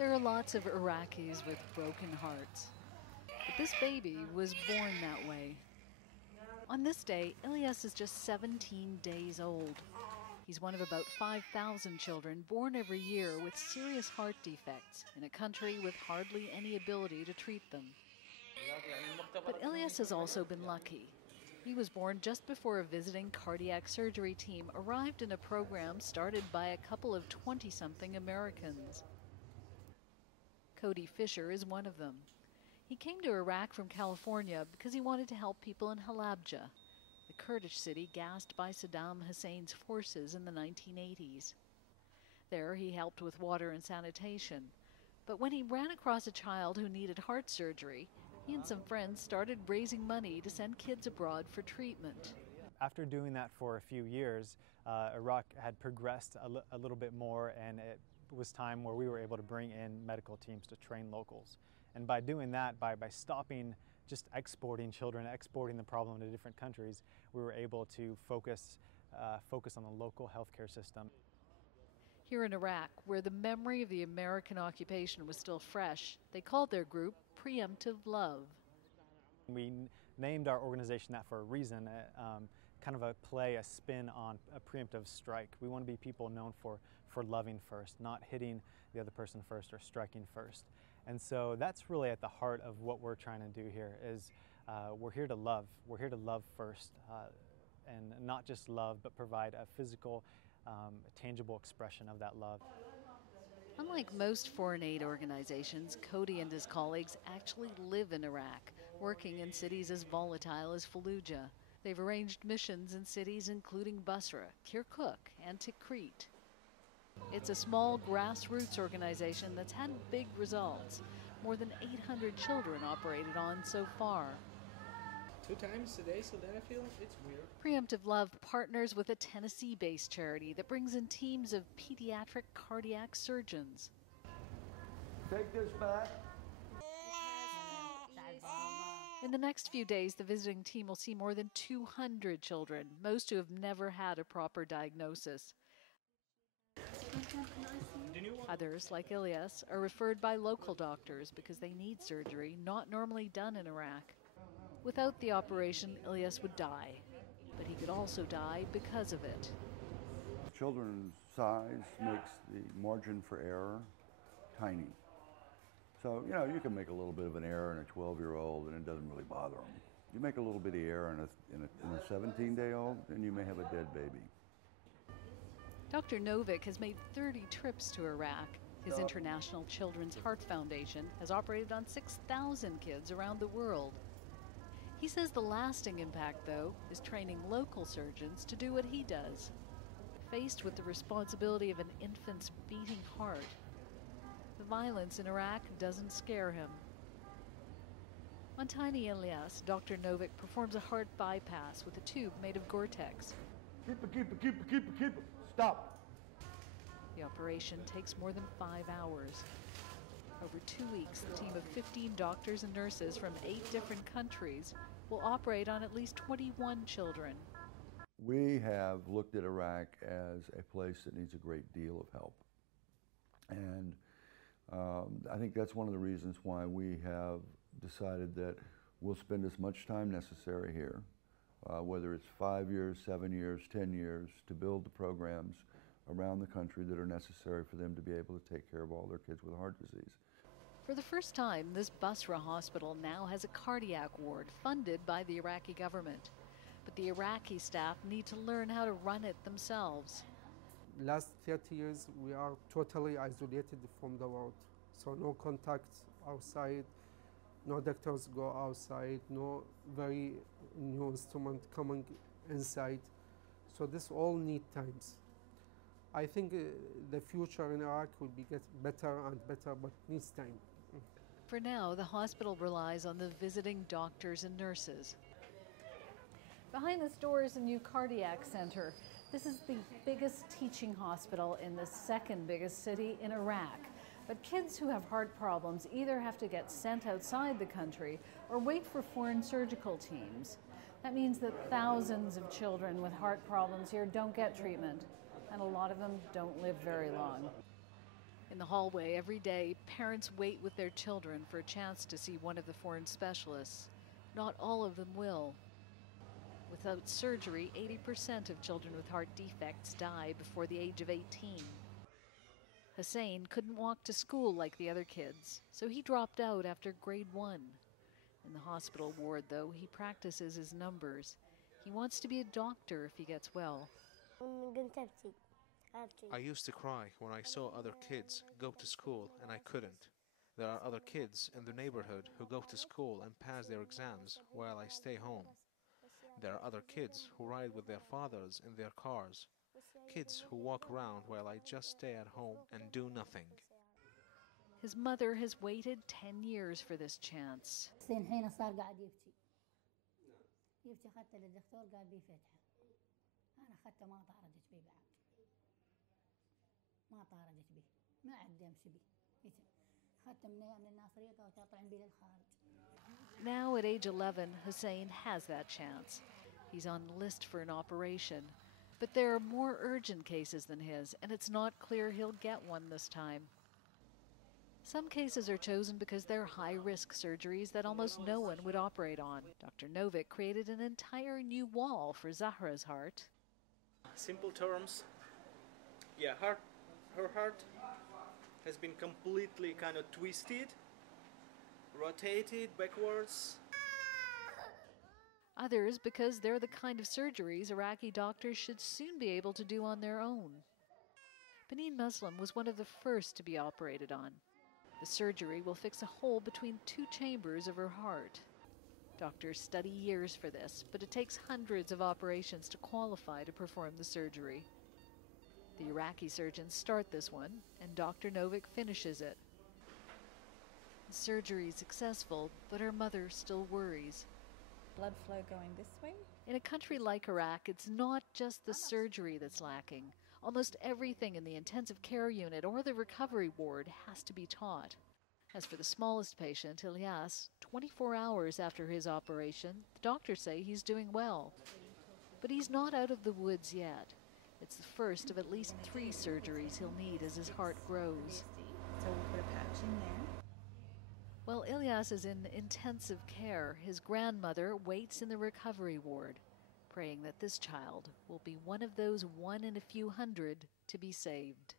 There are lots of Iraqis with broken hearts. But this baby was born that way. On this day, Ilyas is just 17 days old. He's one of about 5,000 children born every year with serious heart defects in a country with hardly any ability to treat them. But Ilyas has also been lucky. He was born just before a visiting cardiac surgery team arrived in a program started by a couple of 20-something Americans. Cody Fisher is one of them. He came to Iraq from California because he wanted to help people in Halabja, the Kurdish city gassed by Saddam Hussein's forces in the 1980s. There he helped with water and sanitation. But when he ran across a child who needed heart surgery, he and some friends started raising money to send kids abroad for treatment. After doing that for a few years, Iraq had progressed a little bit more, and it was time where we were able to bring in medical teams to train locals. And by doing that, by stopping just exporting children, exporting the problem to different countries, we were able to focus on the local healthcare system. Here in Iraq, where the memory of the American occupation was still fresh, they called their group Preemptive Love. We named our organization that for a reason, kind of a spin on a preemptive strike. We want to be people known for loving first, not hitting the other person first or striking first. And so that's really at the heart of what we're trying to do here is we're here to love. We're here to love first, and not just love, but provide a physical, tangible expression of that love. Unlike most foreign aid organizations, Cody and his colleagues actually live in Iraq, working in cities as volatile as Fallujah. They've arranged missions in cities including Basra, Kirkuk, and Tikrit. It's a small grassroots organization that's had big results. More than 800 children operated on so far. 2 times a day, so then I feel it's weird. Preemptive Love partners with a Tennessee-based charity that brings in teams of pediatric cardiac surgeons. Take this back. In the next few days, the visiting team will see more than 200 children, most who have never had a proper diagnosis. Others, like Ilyas, are referred by local doctors because they need surgery not normally done in Iraq. Without the operation, Ilyas would die, but he could also die because of it. Children's size makes the margin for error tiny. So, you can make a little bit of an error in a 12-year-old and it doesn't really bother them. You make a little bit of error in a 17-day-old and you may have a dead baby. Dr. Novick has made 30 trips to Iraq. His International Children's Heart Foundation has operated on 6,000 kids around the world. He says the lasting impact, though, is training local surgeons to do what he does. Faced with the responsibility of an infant's beating heart, the violence in Iraq doesn't scare him. On tiny Ilyas, Dr. Novick performs a heart bypass with a tube made of Gore-Tex. Keep it. Stop. The operation takes more than 5 hours. Over 2 weeks, the team of 15 doctors and nurses from 8 different countries will operate on at least 21 children. We have looked at Iraq as a place that needs a great deal of help. And I think that's one of the reasons why we have decided that we'll spend as much time necessary here, whether it's 5 years, 7 years, 10 years, to build the programs around the country that are necessary for them to be able to take care of all their kids with heart disease. For the first time, this Basra hospital now has a cardiac ward funded by the Iraqi government. But the Iraqi staff need to learn how to run it themselves. Last 30 years, we are totally isolated from the world. So no contacts outside, no doctors go outside, no very new instrument coming inside. So this all need times. I think the future in Iraq will be get better and better, but needs time. For now, the hospital relies on the visiting doctors and nurses. Behind this door is a new cardiac center. This is the biggest teaching hospital in the second biggest city in Iraq. But kids who have heart problems either have to get sent outside the country or wait for foreign surgical teams. That means that thousands of children with heart problems here don't get treatment, and a lot of them don't live very long. In the hallway every day, parents wait with their children for a chance to see one of the foreign specialists. Not all of them will. Without surgery, 80% of children with heart defects die before the age of 18. Hussein couldn't walk to school like the other kids, so he dropped out after grade 1. In the hospital ward, though, he practices his numbers. He wants to be a doctor if he gets well. I used to cry when I saw other kids go to school and I couldn't. There are other kids in the neighborhood who go to school and pass their exams while I stay home. There are other kids who ride with their fathers in their cars. Kids who walk around while I just stay at home and do nothing. His mother has waited 10 years for this chance. Now at age 11, Hussein has that chance. He's on the list for an operation. But there are more urgent cases than his, and it's not clear he'll get one this time. Some cases are chosen because they're high-risk surgeries that almost no one would operate on. Dr. Novik created an entire new wall for Zahra's heart. Simple terms, yeah, her heart has been completely kind of twisted, rotated backwards. Others because they're the kind of surgeries Iraqi doctors should soon be able to do on their own. Benin Muslim was one of the first to be operated on. The surgery will fix a hole between 2 chambers of her heart. Doctors study years for this, but it takes hundreds of operations to qualify to perform the surgery. The Iraqi surgeons start this one, and Dr. Novik finishes it. The surgery is successful, but her mother still worries. Blood flow going this way. In a country like Iraq, it's not just the surgery that's lacking. Almost everything in the intensive care unit or the recovery ward has to be taught. As for the smallest patient, Ilyas, 24 hours after his operation, the doctors say he's doing well. But he's not out of the woods yet. It's the first of at least 3 surgeries he'll need as his heart grows. So we'll put a patch in there. While Ilyas is in intensive care, his grandmother waits in the recovery ward, praying that this child will be one of those 1 in a few hundred to be saved.